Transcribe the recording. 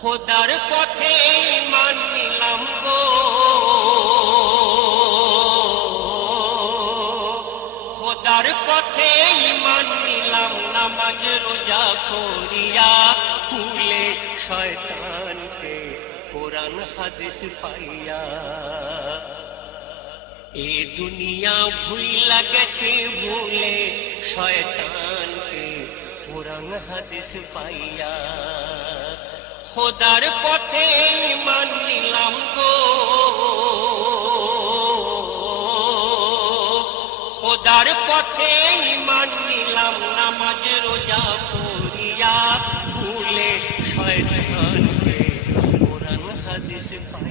খোদার পথে ঈমান নিলাম গো, খোদার পথে ঈমান নিলাম, নামাজ রোজা করিয়া ভুলে শয়তানকে কোরআন হাদিস পাইয়া। এ দুনিয়া ভুইলা গেছে ভুলে শয়তানকে কোরআন হাদিস পাইয়া। খোদার পথে ঈমান নিলাম গো, খোদার পথে ঈমান নিলাম, নামাজ রোজা করিয়া ভুলে শয়তানকে কোরআন হাদিস পাইয়া।